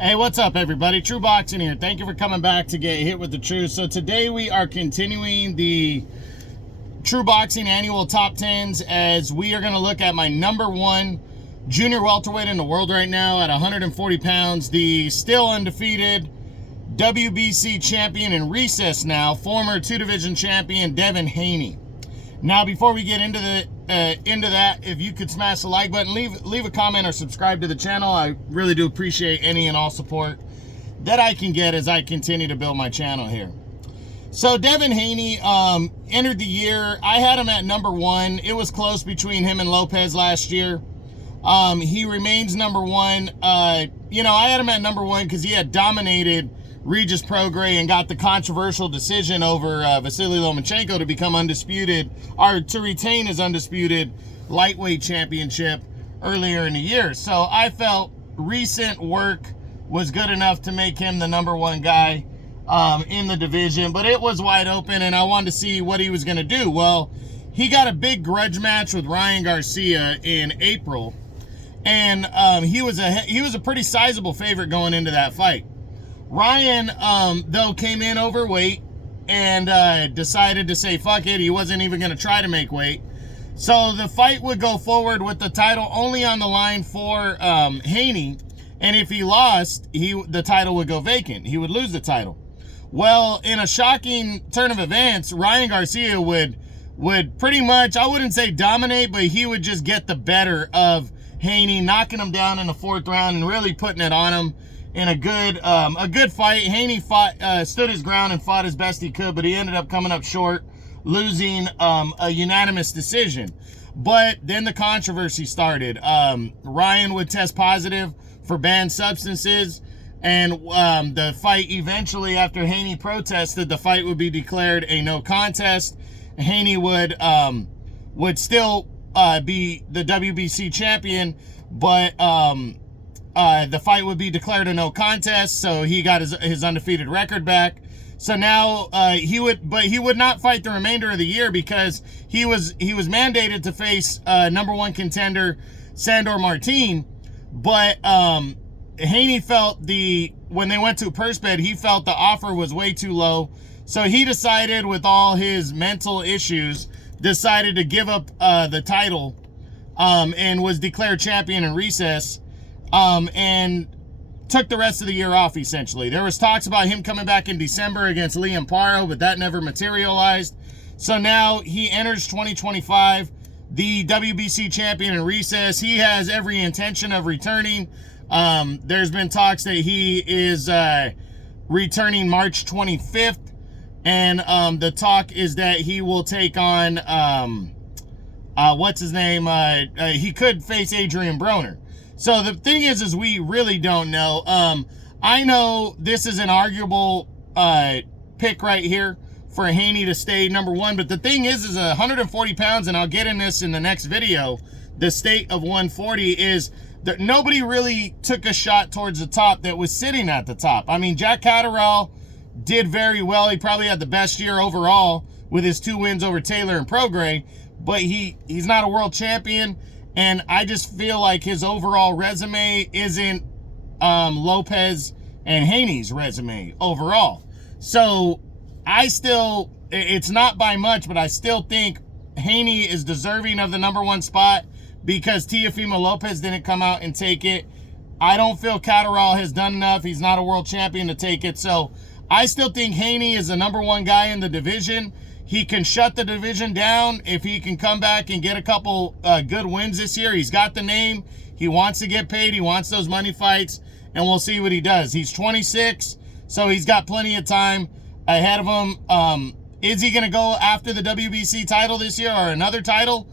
Hey, what's up, everybody? True Boxing here. Thank you for coming back to get hit with the truth. So today we are continuing the True Boxing annual top 10s as we are going to look at my #1 junior welterweight in the world right now at 140 pounds, the still undefeated WBC champion in recess now, former 2-division champion Devin Haney. Now, before we get into that, if you could smash the like button, leave a comment or subscribe to the channel. I really do appreciate any and all support that I can get as I continue to build my channel here. So Devin Haney entered the year. I had him at #1. It was close between him and Lopez last year. He remains #1. I had him at #1 because he had dominated Regis Prograis and got the controversial decision over Vasily Lomachenko to become undisputed, or to retain his undisputed lightweight championship earlier in the year. So I felt recent work was good enough to make him the #1 guy in the division, but it was wide open and I wanted to see what he was going to do. Well, he got a big grudge match with Ryan Garcia in April, and he was a pretty sizable favorite going into that fight. Ryan, though, came in overweight and decided to say fuck it. He wasn't even going to try to make weight. So the fight would go forward with the title only on the line for Haney, and if he lost, the title would go vacant. He would lose the title. Well, in a shocking turn of events, Ryan Garcia would pretty much, I wouldn't say dominate, but he would just get the better of Haney, knocking him down in the 4th round and really putting it on him in a good fight. Haney stood his ground and fought as best he could, but he ended up coming up short, losing a unanimous decision. But then the controversy started. Ryan would test positive for banned substances, and the fight eventually, after Haney protested, the fight would be declared a no contest. Haney would still be the WBC champion, but the fight would be declared a no contest, so he got his undefeated record back. So now he would not fight the remainder of the year because he was mandated to face #1 contender Sandor Martin. But Haney felt when they went to purse bid, he felt the offer was way too low. So he decided, with all his mental issues, decided to give up the title and was declared champion in recess. And took the rest of the year off, essentially. There was talks about him coming back in December against Liam Paro, but that never materialized. So now he enters 2025, the WBC champion in recess. He has every intention of returning. There's been talks that he is returning March 25th, and the talk is that he will take on, what's his name? He could face Adrian Broner. So the thing is we really don't know. I know this is an arguable pick right here for Haney to stay #1, but the thing is 140 pounds, and I'll get in this in the next video, the state of 140 is that nobody really took a shot towards the top that was sitting at the top. I mean, Jack Catterall did very well. He probably had the best year overall with his 2 wins over Taylor and Prograis, but he's not a world champion. And I just feel like his overall resume isn't Lopez and Haney's resume overall. So it's not by much, but I still think Haney is deserving of the #1 spot because Teofimo Lopez didn't come out and take it. I don't feel Catterall has done enough. He's not a world champion to take it. So I still think Haney is the #1 guy in the division. He can shut the division down if he can come back and get a couple good wins this year. He's got the name. He wants to get paid. He wants those money fights, and we'll see what he does. He's 26, so he's got plenty of time ahead of him. Is he going to go after the WBC title this year or another title?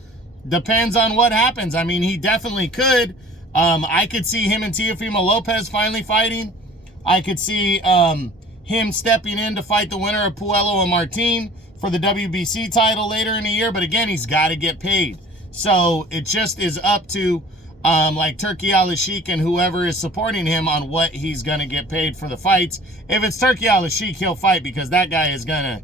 Depends on what happens. I mean, he definitely could. I could see him and Teofimo Lopez finally fighting. I could see him stepping in to fight the winner of Puello and Martin for the WBC title later in the year, but again, he's got to get paid. So it just is up to like Turki Al-Sheikh and whoever is supporting him on what he's gonna get paid for the fights. If it's Turki Al-Sheikh, he'll fight because that guy is gonna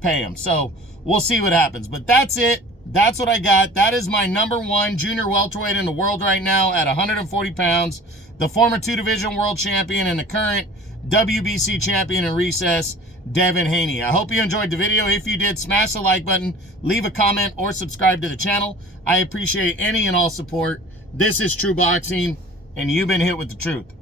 pay him. So we'll see what happens. But that's it. That's what I got. That is my number 1 junior welterweight in the world right now at 140 pounds. The former 2-division world champion and the current WBC champion in recess, Devin Haney. I hope you enjoyed the video. If you did, smash the like button, leave a comment, or subscribe to the channel. I appreciate any and all support. This is True Boxing, and you've been hit with the truth.